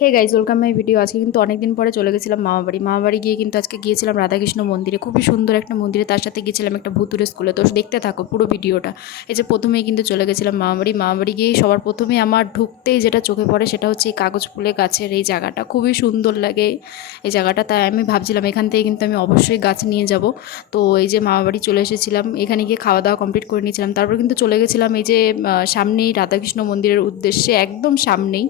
Hey guys, welcome my video. আজকে কিন্তু অনেকদিন পরে চলে গেছিলাম মামাবাড়ি গিয়ে কিন্তু আজকে গিয়েছিলাম রাধাকৃষ্ণ মন্দিরে। খুবই সুন্দর একটা মন্দিরে, তার সাথে গিয়েছিলাম একটা ভুতুরে স্কুলে। তো দেখতে থাকো পুরো ভিডিওটা। এই যে প্রথমেই কিন্তু চলে গেছিলাম মামাবাড়ি গিয়ে সবার প্রথমে আমার ঢুকতেই যেটা চোখে পড়ে সেটা হচ্ছে এই কাগজ ফুলের গাছের এই জায়গাটা। খুবই সুন্দর লাগে এই জায়গাটা, তাই আমি ভাবছিলাম এখান থেকে কিন্তু আমি অবশ্যই গাছ নিয়ে যাব। তো এই যে মামাবাড়ি চলে এসেছিলাম, এখানে গিয়ে খাওয়া দাওয়া কমপ্লিট করে নিয়েছিলাম। তারপর কিন্তু চলে গেছিলাম এই যে সামনেই রাধাকৃষ্ণ মন্দিরের উদ্দেশ্যে, একদম সামনেই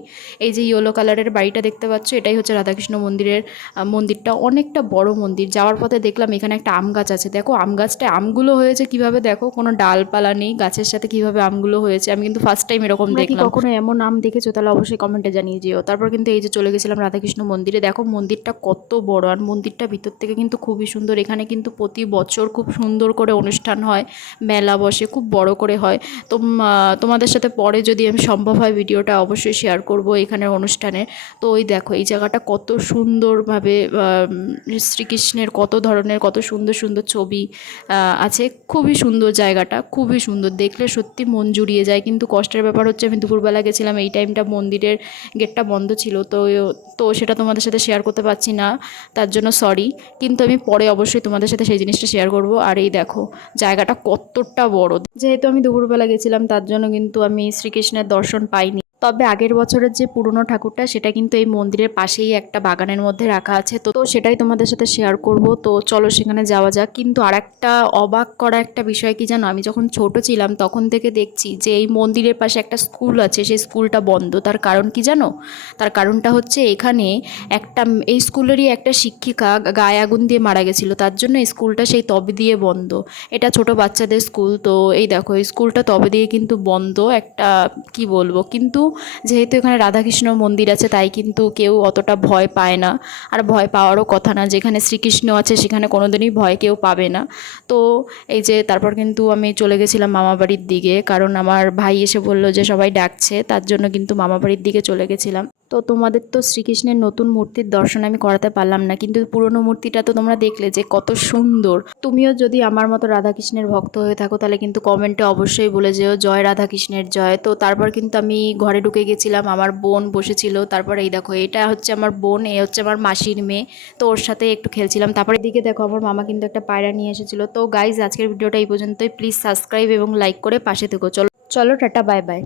এই যে ইয়েলো কালারের বাড়িটা দেখতে পাচ্ছ, এটাই হচ্ছে রাধাকৃষ্ণ মন্দিরের মন্দিরটা। অনেকটা বড় মন্দির। যাওয়ার পথে দেখলাম এখানে একটা আম গাছ আছে। দেখো আম গাছটায় আমগুলো হয়েছে কিভাবে, দেখো কোনো ডালপালা নেই, গাছের সাথে কিভাবে আমগুলো হয়েছে। আমি কিন্তু ফার্স্ট টাইম এরকম দেখলাম। কি কখনো এমন আম দেখেছো? তাহলে অবশ্যই কমেন্টে জানিয়ে যেও। তারপর কিন্তু এই যে চলে গেছিলাম রাধাকৃষ্ণ মন্দিরে। দেখো মন্দিরটা কত বড়, আর মন্দিরটা ভিতর থেকে কিন্তু খুবই সুন্দর। এখানে কিন্তু প্রতি বছর খুব সুন্দর করে অনুষ্ঠান হয়, মেলা বসে, খুব বড় করে হয়। তো তোমাদের সাথে পরে যদি আমি সম্ভব হয় ভিডিওটা অবশ্যই শেয়ার করব এখানের অনুষ্ঠানে। তো ওই দেখো এই জায়গাটা কত সুন্দরভাবে শ্রীকৃষ্ণের কত ধরনের কত সুন্দর সুন্দর ছবি আছে। খুবই সুন্দর জায়গাটা, খুবই সুন্দর, দেখলে সত্যি মন জুড়িয়ে যায়। কিন্তু কষ্টের ব্যাপার হচ্ছে আমি দুপুরবেলা গেছিলাম, এই টাইমটা মন্দিরের গেটটা বন্ধ ছিল। তো তো সেটা তোমাদের সাথে শেয়ার করতে পারছি না, তার জন্য সরি। কিন্তু আমি পরে অবশ্যই তোমাদের সাথে সেই জিনিসটা শেয়ার করব। আর এই দেখো জায়গাটা কতটা বড়। যেহেতু আমি দুপুরবেলা গেছিলাম তার জন্য কিন্তু আমি শ্রীকৃষ্ণের দর্শন পাইনি। তবে আগের বছরের যে পুরনো ঠাকুরটা সেটা কিন্তু এই মন্দিরের পাশেই একটা বাগানের মধ্যে রাখা আছে। তো সেটাই তোমাদের সাথে শেয়ার করব। তো চলো সেখানে যাওয়া যাক। কিন্তু আরেকটা অবাক করা একটা বিষয় কি জানো, আমি যখন ছোট ছিলাম তখন থেকে দেখছি যে এই মন্দিরের পাশে একটা স্কুল আছে, সেই স্কুলটা বন্ধ। তার কারণ কি জানো? তার কারণটা হচ্ছে এখানে একটা এই স্কুলেরই একটা শিক্ষিকা গায়ে আগুন দিয়ে মারা গেছিলো, তার জন্য এই স্কুলটা সেই তবে দিয়ে বন্ধ। এটা ছোট বাচ্চাদের স্কুল। তো এই দেখো এই স্কুলটা তবে দিয়ে কিন্তু বন্ধ। একটা কি বলবো, কিন্তু যেহেতু এখানে রাধাকৃষ্ণ মন্দির আছে তাই কিন্তু কেউ অতটা ভয় পায় না। আর ভয় পাওয়ারও কথা না, যেখানে শ্রীকৃষ্ণ আছে সেখানে কোনোদিনই ভয় কেউ পাবে না। তো এই যে তারপর কিন্তু আমি চলে গেছিলাম মামাবাড়ির দিকে, কারণ আমার ভাই এসে বললো যে সবাই ডাকছে, তার জন্য কিন্তু মামাবাড়ির দিকে চলে গেছিলাম। তো তোমাদের তো শ্রীকৃষ্ণের নতুন মূর্তির দর্শন আমি করাতে পারলাম না, কিন্তু পুরনো মূর্তিটা তো তোমরা দেখলে যে কত সুন্দর। তুমিও যদি আমার মতো রাধাকৃষ্ণের ভক্ত হয়ে থাকো তাহলে কিন্তু কমেন্টে অবশ্যই বলে যেও জয় রাধাকৃষ্ণের জয়। তো তারপর কিন্তু আমি ঘরে ঢুকে গেছিলাম, আমার বোন বসেছিল। তারপর এই দেখো এটা হচ্ছে আমার বোন, এ হচ্ছে আমার মাসির মেয়ে। তো ওর সাথে একটু খেলছিলাম। তারপরে এদিকে দেখো আমার মামা কিন্তু একটা পায়রা নিয়ে এসেছিলো। তো গাইজ আজকের ভিডিওটা এই পর্যন্তই। প্লিজ সাবস্ক্রাইব এবং লাইক করে পাশে থেকো। চলো চলো, টাটা, বাই বাই।